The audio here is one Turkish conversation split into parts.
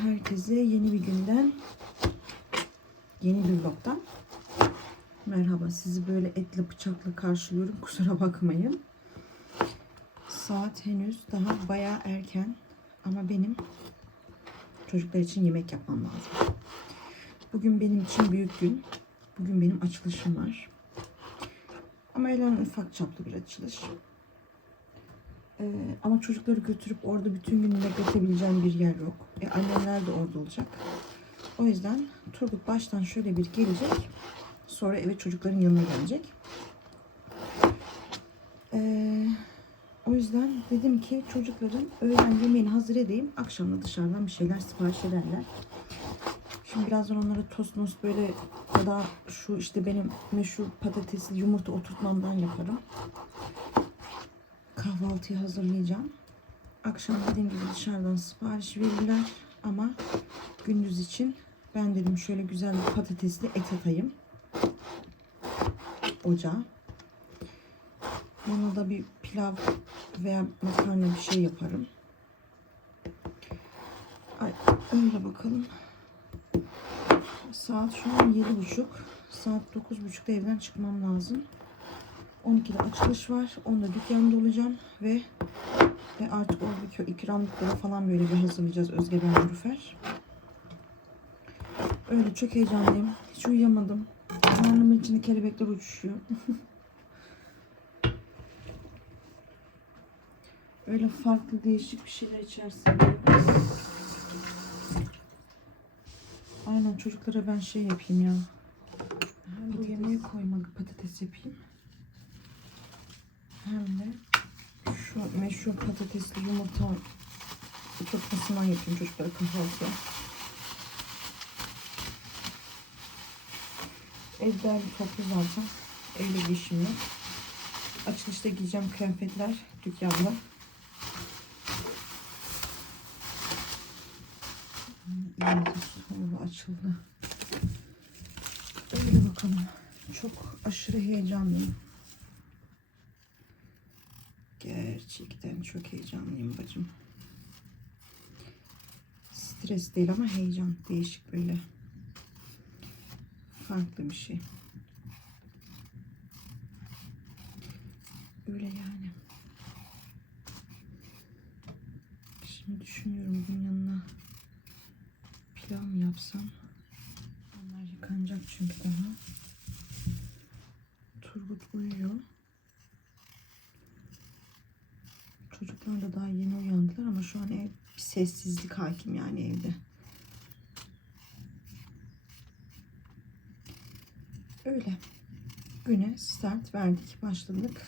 herkese yeni bir günden, yeni bir vlogdan merhaba. Sizi böyle etli bıçakla karşılıyorum. Kusura bakmayın. Saat henüz daha bayağı erken ama benim çocuklar için yemek yapmam lazım. Bugün benim için büyük gün. Bugün benim açılışım var. Ama öyle ufak çaplı bir açılış. Ee, ama çocukları götürüp orada bütün günü bekletebileceğim bir yer yok. E, annemler de orada olacak. O yüzden Turgut baştan şöyle bir gelecek. Sonra eve çocukların yanına gelecek. Ee, o yüzden dedim ki çocukların öğlen yemeğini hazır edeyim. Akşam da dışarıdan bir şeyler sipariş ederler. Şimdi birazdan onlara tost most böyle ya da şu işte benim meşhur patatesli yumurta oturtmamdan yaparım kahvaltıyı hazırlayacağım. Akşam dediğim gibi dışarıdan sipariş verirler ama gündüz için ben dedim şöyle güzel bir patatesli et atayım. Ocağa. Bana da bir pilav veya makarna bir şey yaparım. Ay, öyle bakalım. Saat şu an yedi buçuk. Saat dokuz buçukta evden çıkmam lazım. 12'de açılış var. Onda dükkanda olacağım ve ve artık o ikramlıkları falan böyle bir hazırlayacağız Özge ben Nilüfer. Öyle çok heyecanlıyım. Hiç uyuyamadım. Karnımın içinde kelebekler uçuşuyor. Öyle farklı değişik bir şeyler içerisinde. Aynen çocuklara ben şey yapayım ya. Bu yemeği koymalı patates yapayım. Hem de şu meşhur patatesli yumurta oturtmasından yapayım çocuklara kahvaltıya. Evde toplu zaten. Evde bir işim yok. Açılışta giyeceğim kıyafetler dükkanda. Sonra açıldı. Öyle bakalım. Çok aşırı heyecanlıyım. Gerçekten çok heyecanlıyım bacım. Stres değil ama heyecan. Değişik böyle. Farklı bir şey. Öyle yani. Şimdi düşünüyorum bunun yanına pilav mı yapsam? Onlar yıkanacak çünkü daha. Turgut uyuyor. Çocuklar da daha yeni uyandılar ama şu an ev bir sessizlik hakim yani evde. Öyle. Güne start verdik. Başladık.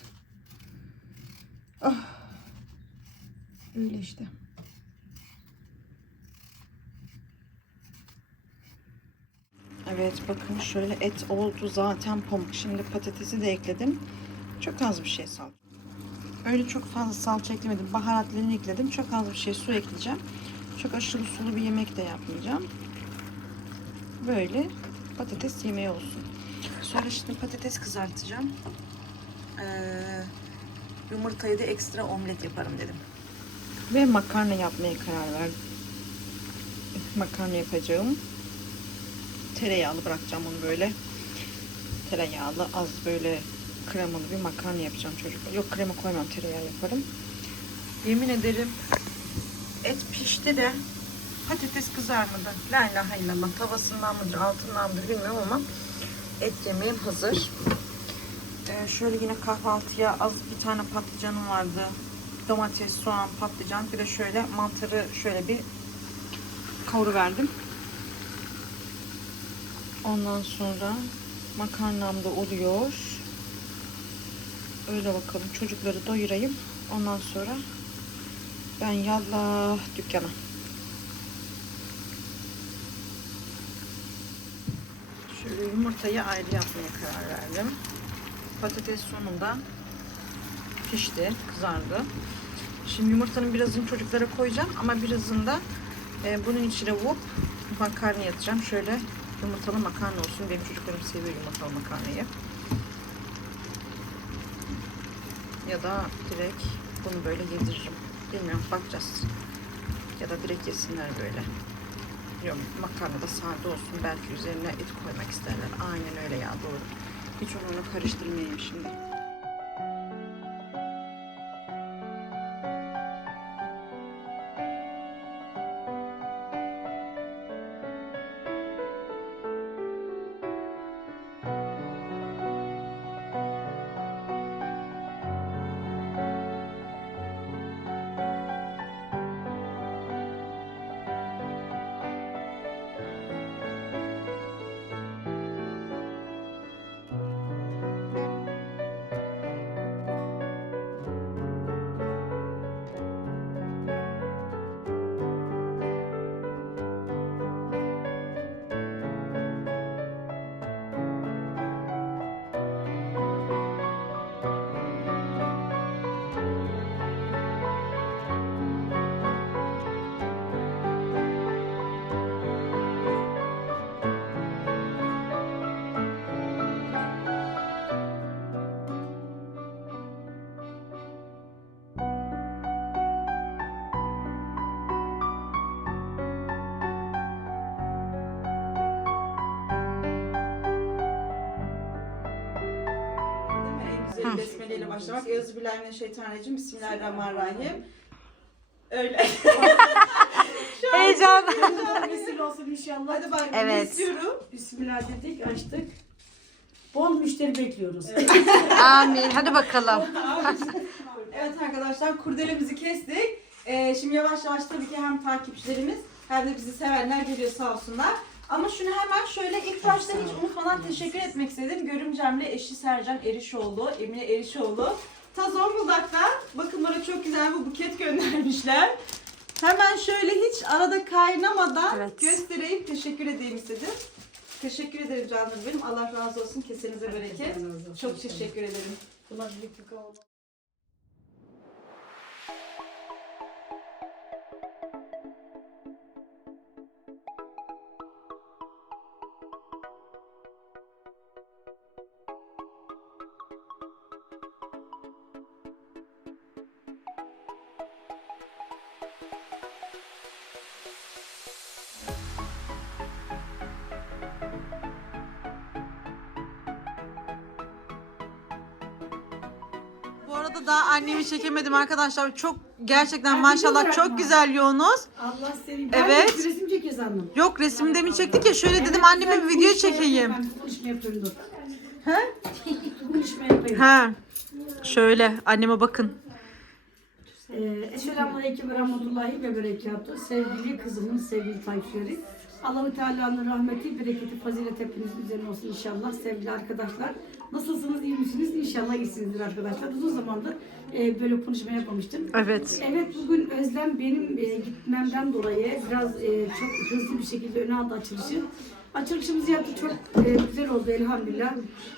Ah. Öyle işte. Evet bakın şöyle et oldu zaten pamuk. Şimdi patatesi de ekledim. Çok az bir şey salça. Öyle çok fazla salça eklemedim. Baharatlarını ekledim. Çok az bir şey su ekleyeceğim. Çok aşırı sulu bir yemek de yapmayacağım. Böyle patates yemeği olsun. Sonra şimdi patates kızartacağım. Ee, yumurtayı da ekstra omlet yaparım dedim. Ve makarna yapmaya karar verdim. Makarna yapacağım. Tereyağlı bırakacağım onu böyle. Tereyağlı az böyle kremalı bir makarna yapacağım çocuklar. Yok krema koymam tereyağı yaparım. Yemin ederim et pişti de patates kızarmadı. La ilahe illallah tavasından mıdır altından mıdır bilmiyorum ama et yemeğim hazır. Ee, şöyle yine kahvaltıya az bir tane patlıcanım vardı. Domates, soğan, patlıcan. Bir de şöyle mantarı şöyle bir kavuru verdim. Ondan sonra makarnam da oluyor. Öyle bakalım. Çocukları doyurayım. Ondan sonra ben yallah dükkana. Şöyle yumurtayı ayrı yapmaya karar verdim. Patates sonunda pişti, kızardı. Şimdi yumurtanın birazını çocuklara koyacağım ama birazını da e, bunun içine vurup makarna yatacağım. Şöyle yumurtalı makarna olsun. Benim çocuklarım seviyor yumurtalı makarnayı. Ya da direkt bunu böyle yediririm. Bilmiyorum bakacağız. Ya da direkt yesinler böyle. Yok, makarna da sade olsun. Belki üzerine et koymak isterler. Aynen öyle ya doğru. Hiç onu ona karıştırmayayım şimdi. Başlamak. Euzubillahimineşşeytanirracim. Bismillahirrahmanirrahim. Öyle. Heyecan. Vesile olsun inşallah. Hadi bak Evet. istiyorum. Bismillah dedik, açtık. Bol müşteri bekliyoruz. Amin. Hadi bakalım. Evet arkadaşlar kurdelemizi kestik. Ee, şimdi yavaş yavaş tabii ki hem takipçilerimiz hem de bizi sevenler geliyor sağ olsunlar. Ama şunu hemen şöyle ilk başta hiç unutmadan teşekkür etmek istedim. Görümcemle eşi Sercan Erişoğlu, Emine Erişoğlu. Ta Zonguldak'ta bakın bana çok güzel bir buket göndermişler. Hemen şöyle hiç arada kaynamadan Evet. göstereyim, teşekkür edeyim istedim. Teşekkür ederim canlarım benim. Allah razı olsun. Kesenize bereket. Çok teşekkür ederim. Ulan büyük bir arada daha annemi çekemedim arkadaşlar. Çok gerçekten maşallah çok güzel yoğunuz. Allah seni. Evet. De resim çekiyor sandım. Yok resimde mi çektik ya şöyle dedim Evet, anneme bir video çekeyim. Ben konuşma yapıyorum dur. Ha? konuşma yapayım. Ha. Şöyle anneme bakın. Ee, Esselamu Aleyküm ve Rahmetullahi ve Berekatuhu. Sevgili kızımın sevgili takipçileri. Allahu Teala'nın rahmeti, bereketi, fazilet hepinizin üzerine olsun inşallah. Sevgili arkadaşlar. Nasılsınız, iyi misiniz? İnşallah iyisinizdir arkadaşlar. Uzun zamandır e, böyle konuşma yapmamıştım. Evet. Evet bugün Özlem benim e, gitmemden dolayı biraz e, çok hızlı bir şekilde öne aldı açılışı. Açılışımız yaptı çok e, güzel oldu elhamdülillah.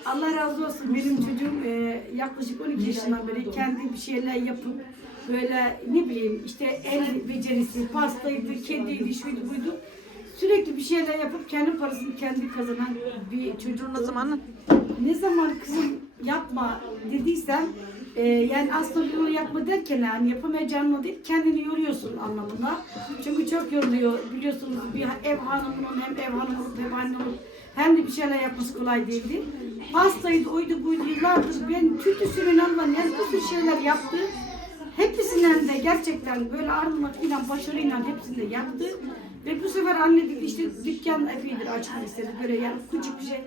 Allah razı olsun benim çocuğum e, yaklaşık 12 yaşından beri kendi bir şeyler yapıp böyle ne bileyim işte el becerisi, pastaydı, kediydi, şuydu buydu. Sürekli bir şeyler yapıp kendi parasını kendi kazanan bir çocuğun O zaman ne zaman kızım yapma dediysen e, yani aslında bunu yapma derken yani yapamayacağını değil kendini yoruyorsun anlamında. Çünkü çok yoruluyor biliyorsunuz bir ev hanımının hem ev hanımı olup hem anne olup hem de bir şeyler yapması kolay değildi. Pastaydı oydu buydu yıllardır ben tütü sürün Allah'ın yani bir sürü şeyler yaptı. Hepsinden de gerçekten böyle ardılmakla başarıyla hepsini de yaptı. Ve bu sefer anne dedi işte dükkan epeydir açmak istedi böyle yani küçük bir şey.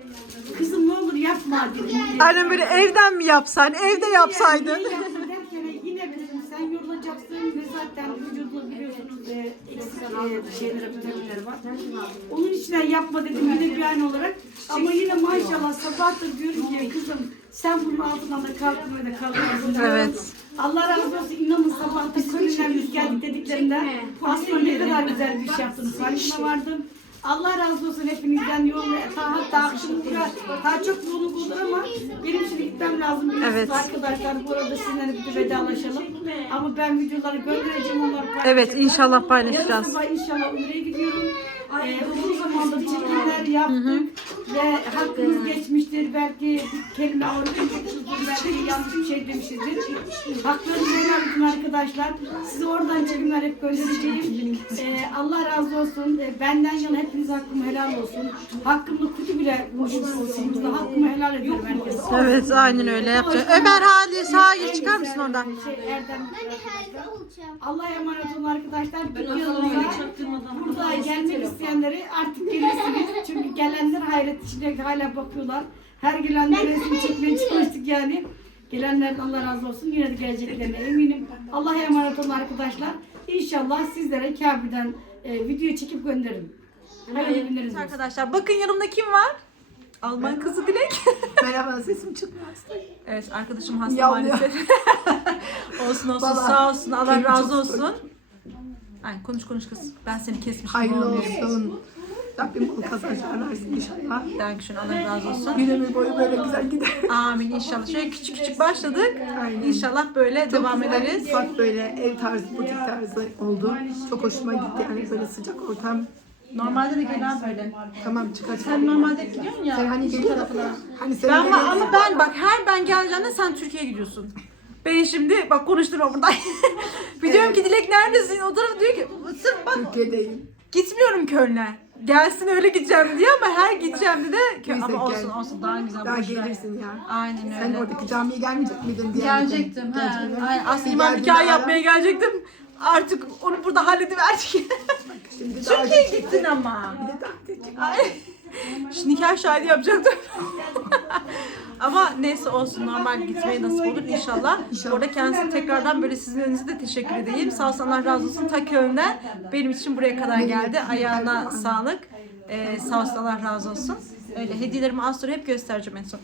Kızım ne olur yapma dedi. annem böyle evden mi yapsan, evde yapsaydın. Yapma derken yine dedim sen yorulacaksın ve zaten vücudunu biliyorsunuz e, eksik e, şeylere vitaminleri var. Onun için yapma dedim yine bir an olarak. Ama yine maşallah sabah da diyorum ki kızım sen bunun altından da kalkmaya da kalkmasın. Evet. Allah razı olsun inanın sabah da kulüpten biz geldik dediklerinden aslında ne kadar güzel bir şey yaptınız. Farkına vardım. Allah razı olsun hepinizden yol ve ta hatta akşam daha çok yoğunluk olur ama benim şimdi gitmem lazım biliyorsunuz Evet. arkadaşlar. Bu arada sizinle bir de vedalaşalım. Ama ben videoları göndereceğim onları Evet paylaşacaklar. inşallah Yarın paylaşacağız. sabah inşallah Umre'ye gidiyorum. Ee, uzun zamandır çekimler yaptık ve hakkımız geçmiştir. Belki kelime unutmuşuzdur, belki yanlış bir şey demişizdir. Haklarınızı helal arkadaşlar. Size oradan çekimler hep göndereceğim. Ee, Allah razı olsun. Ee, benden yana hepiniz hakkımı helal olsun. Hakkımda kötü bile konuşmuş olsanız da hakkımı helal ediyorum herkese. Evet aynen öyle yapacak. Ömer Halis hayır çıkar mısın oradan? Şey, Erdem Allah'a emanet olun arkadaşlar. Dükkanımıza burada gelmek isteyenleri artık gelirsiniz. Çünkü gelenler hayret içinde hala bakıyorlar. Her gelenler resim çekmeye çalıştık yani. Gelenlerden Allah razı olsun. Yine de geleceklerine eminim. Allah'a emanet olun arkadaşlar. İnşallah sizlere Kabe'den e, video çekip gönderirim. Hayırlı günleriniz olsun. Arkadaşlar bakın yanımda kim var? Alman kızı Dilek. Merhaba sesim çıkmıyor. evet arkadaşım hasta maalesef. olsun olsun Vallahi sağ olsun Allah razı çok olsun. Ay konuş konuş kız. Ben seni kesmişim. Hayırlı olsun. Rabbim bol kazançlar versin inşallah. Dankeschön Allah razı olsun. Bir ömür boyu böyle güzel gider. Amin inşallah. Şöyle küçük küçük başladık. Aynen. İnşallah böyle devam Güzel, ederiz. Bak böyle ev tarzı, butik tarzı oldu. Çok hoşuma gitti yani böyle sıcak ortam. Normalde de gelen böyle. Tamam çıkacağım. Sen normalde gidiyorsun ya. Sen hani geliyor tarafına. Hani sen Ben ama ben bak her ben geleceğinde sen Türkiye'ye gidiyorsun. Beni şimdi bak konuşturma burada. bir diyorum ki Dilek neredesin? O taraf diyor ki sırf bak Türkiye'deyim. gitmiyorum Köln'e. Gelsin öyle gideceğim diye ama her gideceğim de Kö- Neyse, ama olsun gel. olsun daha güzel. Daha boş ver. gelirsin ya. Aynen Sen öyle. oradaki camiye gelmeyecek miydin diye. Gelecektim. He. Ay, aslında imam nikahı yapmaya gelecektim. Artık onu burada hallediverdik. Şimdi daha Türkiye'ye geç- gittin ama. Bir de daha geç- Ay. Şu nikah şahidi yapacaktım. Ama neyse olsun normal gitmeye nasip olur inşallah. İnşallah. Orada kendisi tekrardan böyle sizin önünüze de teşekkür edeyim. Sağ olsun Allah razı olsun. Ta Köln'den benim için buraya kadar geldi. Ayağına sağlık. Ee, sağ olsun Allah razı olsun. Öyle hediyelerimi az sonra hep göstereceğim en son.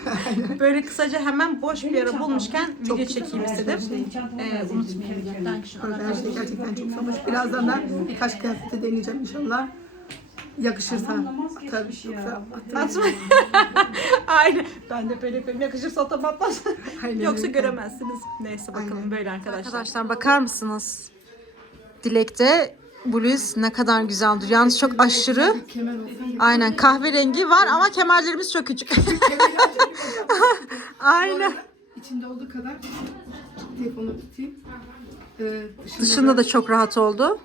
böyle kısaca hemen boş bir ara bulmuşken video çekeyim istedim. Ee, unutmayayım. Her şey gerçekten çok hoş. Birazdan da birkaç kıyafeti deneyeceğim inşallah. Yakışırsa tabii yoksa atarım. Atma. Aynen. Ben de böyle yapayım. Yakışırsa atam atmaz. Aynen Yoksa öyle. göremezsiniz. Neyse bakalım Aynen. böyle arkadaşlar. Arkadaşlar bakar mısınız? Dilek'te bluz ne kadar güzel duruyor. Yalnız çok aşırı. Kemer olsun. Aynen kahverengi var ama kemerlerimiz çok küçük. Aynen. İçinde olduğu kadar telefonu tutayım. Ee, dışında, Dışında da çok rahat oldu.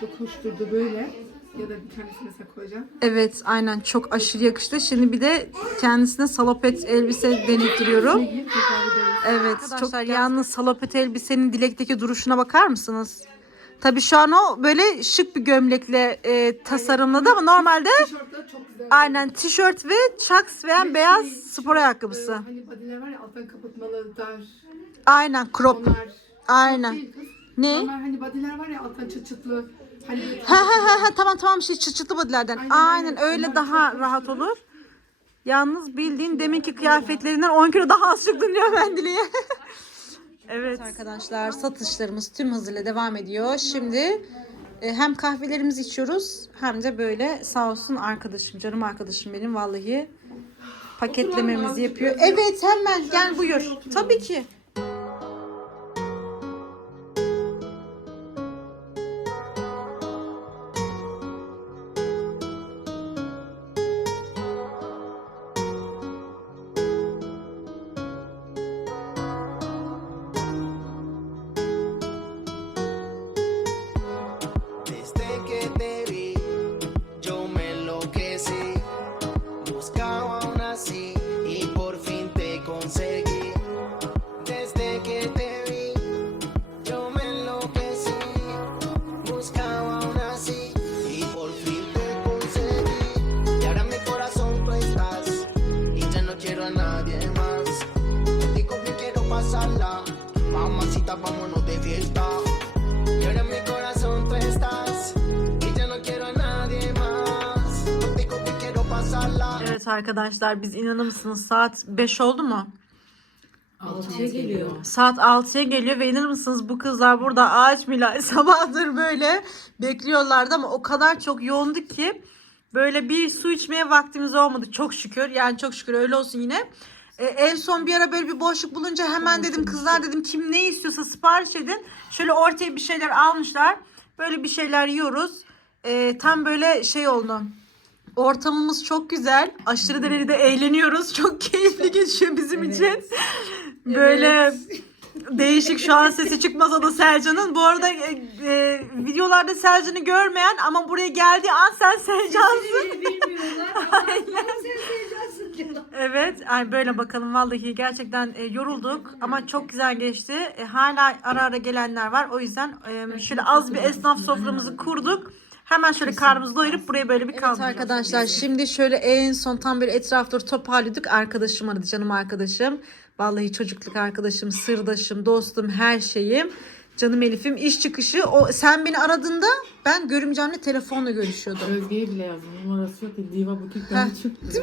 çok hoş durdu böyle. Ya da bir tanesini mesela koyacağım. Evet aynen çok aşırı yakıştı. Şimdi bir de kendisine salopet elbise denettiriyorum. Ederiz. Evet çok yalnız salopet elbisenin dilekteki duruşuna bakar mısınız? Tabii şu an o böyle şık bir gömlekle e, tasarımladı ama normalde Tişörtler çok güzel. aynen tişört ve chucks veya beyaz spor Ee, ayakkabısı. hani bodyler var ya alttan kapatmalı dar. Aynen crop. Onlar. Aynen. Değil kız. Ne? Normal hani bodyler var ya alttan çıt çıtlı. Hani Ha ha ha ha tamam tamam şey çıt çıtlı bodylerden. Aynen, Aynen öyle Onlar daha çok rahat olur. Yalnız bildiğin deminki kıyafetlerinden 10 kilo daha az çıktın diyor ben Dile'ye. evet arkadaşlar satışlarımız tüm hızıyla devam ediyor. Şimdi e, hem kahvelerimizi içiyoruz hem de böyle sağ olsun arkadaşım canım arkadaşım benim vallahi paketlememizi yapıyor. Evet hemen gel buyur. Tabii ki. Arkadaşlar biz inanır mısınız saat 5 oldu mu? 6'ya geliyor. Saat 6'ya geliyor ve inanır mısınız bu kızlar burada ağaç bile sabahdır böyle bekliyorlardı ama o kadar çok yoğundu ki böyle bir su içmeye vaktimiz olmadı çok şükür yani çok şükür öyle olsun yine. Ee, en son bir ara böyle bir boşluk bulunca hemen dedim kızlar dedim kim ne istiyorsa sipariş edin. Şöyle ortaya bir şeyler almışlar. Böyle bir şeyler yiyoruz. e, tam böyle şey oldu. Ortamımız çok güzel. Aşırı derecede eğleniyoruz. Çok keyifli geçiyor bizim için. Böyle değişik şu an sesi çıkmasa da Selcan'ın. Bu arada e, e, videolarda Selcan'ı görmeyen ama buraya geldiği an sen Selcan'sın. diyorlar. Evet, ay böyle bakalım vallahi gerçekten e, yorulduk ama çok güzel geçti. E, hala ara ara gelenler var. O yüzden e, şöyle az bir esnaf soframızı kurduk. Hemen şöyle karnımızı doyurup buraya böyle bir evet arkadaşlar şimdi şöyle en son tam bir etrafları toparladık. Arkadaşım aradı canım arkadaşım. Vallahi çocukluk arkadaşım, sırdaşım, dostum, her şeyim. Canım Elif'im iş çıkışı. O sen beni aradığında ben görümcemle telefonla görüşüyordum. Özge'ye bile yazdım. Numarası yok. ya, Diva Butik Heh. ben çıktı.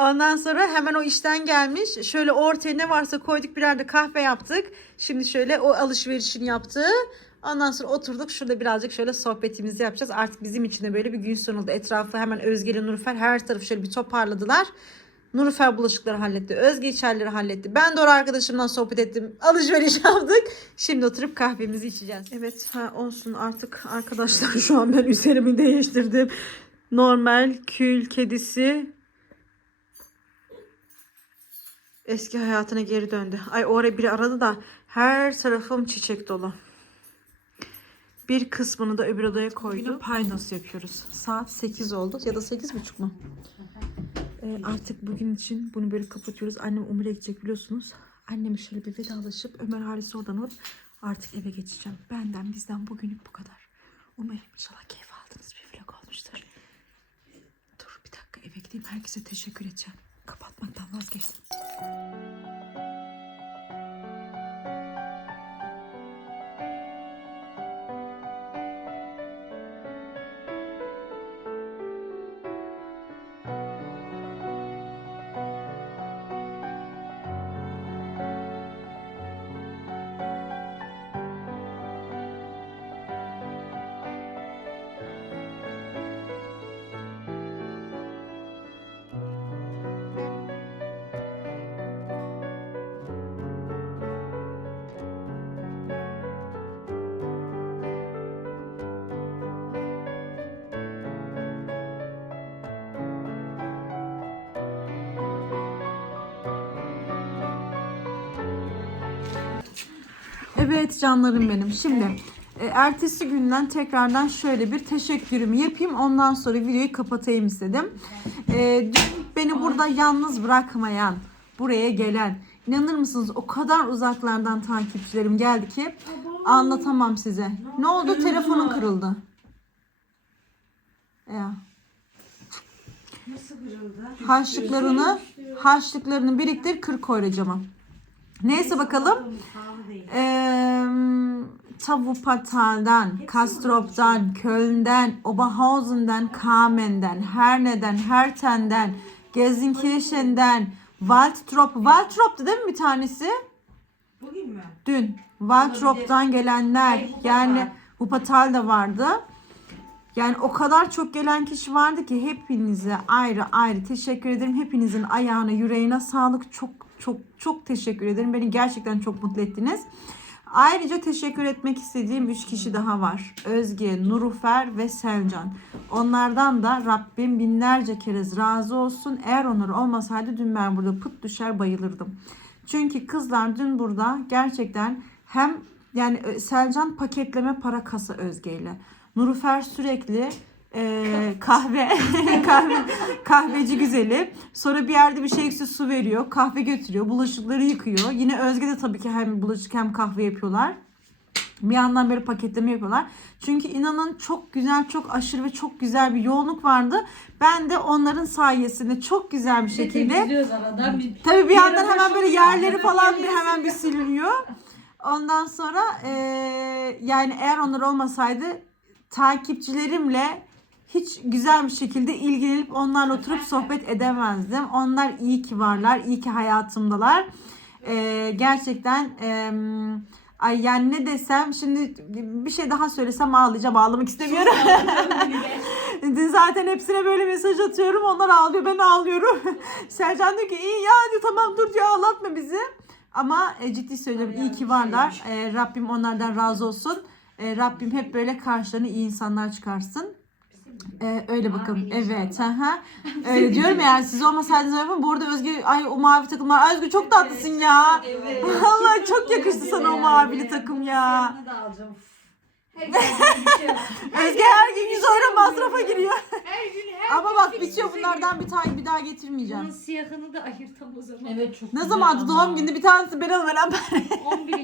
Ondan sonra hemen o işten gelmiş. Şöyle ortaya ne varsa koyduk birer de kahve yaptık. Şimdi şöyle o alışverişini yaptı. Ondan sonra oturduk şurada birazcık şöyle sohbetimizi yapacağız. Artık bizim için de böyle bir gün sonunda etrafı hemen Özge ile Nurfer her tarafı şöyle bir toparladılar. Nurfer bulaşıkları halletti. Özge içerileri halletti. Ben de orada arkadaşımla sohbet ettim. Alışveriş yaptık. Şimdi oturup kahvemizi içeceğiz. Evet ha, olsun artık arkadaşlar şu an ben üzerimi değiştirdim. Normal kül kedisi eski hayatına geri döndü. Ay o ara biri aradı da her tarafım çiçek dolu. Bir kısmını da öbür odaya koydum. Paydos yapıyoruz. Saat 8 oldu ya da 8.30 mu? Ee, artık bugün için bunu böyle kapatıyoruz. Annem Umre'ye gidecek biliyorsunuz. Annemi şöyle bir vedalaşıp Ömer Halis'i oradan alıp artık eve geçeceğim. Benden bizden bugünlük bu kadar. Umarım inşallah keyif aldığınız bir vlog olmuştur. Dur bir dakika eve gideyim herkese teşekkür edeceğim. Kapatmaktan vazgeçtim. Evet canlarım benim. Şimdi e, ertesi günden tekrardan şöyle bir teşekkürümü yapayım. Ondan sonra videoyu kapatayım istedim. E, dün beni burada yalnız bırakmayan, buraya gelen, inanır mısınız o kadar uzaklardan takipçilerim geldi ki anlatamam size. Ne oldu? Telefonun kırıldı. Ya. Harçlıklarını, harçlıklarını biriktir kır koy cama. Neyse bakalım. Eee Tavupatal'dan, Kastrop'tan, Köln'den, Oberhausen'den, Kamen'den, Herne'den, Herten'den, Gelsenkirchen'den, Waldrop, Waldrop'tu değil mi bir tanesi? Bugün mü? Dün. Waldrop'tan gelenler, yani Wuppertal da vardı. Yani o kadar çok gelen kişi vardı ki hepinize ayrı ayrı teşekkür ederim. Hepinizin ayağına, yüreğine sağlık. Çok çok çok teşekkür ederim. Beni gerçekten çok mutlu ettiniz. Ayrıca teşekkür etmek istediğim 3 kişi daha var. Özge, Nurufer ve Selcan. Onlardan da Rabbim binlerce kere razı olsun. Eğer onlar olmasaydı dün ben burada pıt düşer bayılırdım. Çünkü kızlar dün burada gerçekten hem yani e, Selcan paketleme para kasa Özge ile. Nurufer sürekli e, kahve kahve kahveci güzeli. Sonra bir yerde bir şey eksik su veriyor. Kahve götürüyor. Bulaşıkları yıkıyor. Yine Özge de tabii ki hem bulaşık hem kahve yapıyorlar. Bir yandan böyle paketleme yapıyorlar. Çünkü inanın çok güzel, çok aşırı ve çok güzel bir yoğunluk vardı. Ben de onların sayesinde çok güzel bir şekilde bir Tabii bir yandan hemen böyle yerleri falan bir hemen bir siliniyor. Ondan sonra eee, yani eğer onlar olmasaydı takipçilerimle hiç güzel bir şekilde ilgilenip onlarla oturup sohbet edemezdim. Onlar iyi ki varlar, iyi ki hayatımdalar. Eee, gerçekten eee, ay yani ne desem şimdi bir şey daha söylesem ağlayacağım ağlamak istemiyorum. Zaten hepsine böyle mesaj atıyorum. Onlar ağlıyor ben ağlıyorum. Sercan diyor ki iyi ya diyor tamam dur diyor ağlatma bizi. Ama e, ciddi söylüyorum iyi ki varlar. E, Rabbim onlardan razı olsun. E, Rabbim hep böyle karşılarına iyi insanlar çıkarsın. E, öyle bakalım. Evet. Hı. Öyle diyorum ya, eğer siz olmasaydınız yapın. Bu arada Özgü ay o mavi takımlar. Özgü çok tatlısın ya. Vallahi çok yakıştı sana o mavili takım ya. Özge her gün 100 euro masrafa giriyor. Ama bak bitiyor bunlardan bir tane bir daha getirmeyeceğim. Bunun siyahını da ayırtam o zaman. Evet çok Ne zamandı ama. doğum günü bir tanesi ben alıp veren ben. 11.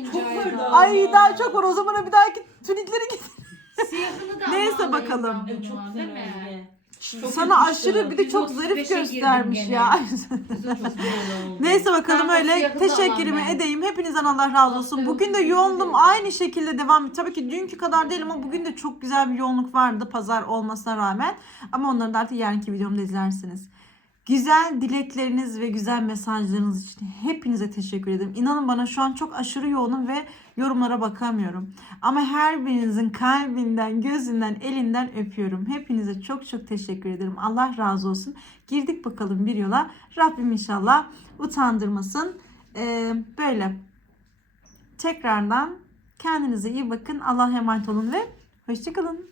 ayda. Ay daha çok var o zaman bir dahaki tunikleri getir. Siyahını da Neyse bakalım. çok bundan, güzel değil mi? Özge. Çok Sana yakıştı. aşırı bir de çok 135'e zarif girdim göstermiş gene. ya. Çok güzel oldu. Neyse bakalım öyle. da Teşekkürümü ben. edeyim. Hepinizden Allah razı olsun. Bugün de yoğunluğum aynı şekilde devam. Tabii ki dünkü kadar değil ama bugün de çok güzel bir yoğunluk vardı pazar olmasına rağmen. Ama onları da artık yarınki videomda izlersiniz. Güzel dilekleriniz ve güzel mesajlarınız için hepinize teşekkür ederim. İnanın bana şu an çok aşırı yoğunum ve yorumlara bakamıyorum. Ama her birinizin kalbinden, gözünden, elinden öpüyorum. Hepinize çok çok teşekkür ederim. Allah razı olsun. Girdik bakalım bir yola. Rabbim inşallah utandırmasın. Ee, böyle. Tekrardan kendinize iyi bakın. Allah'a emanet olun ve hoşçakalın.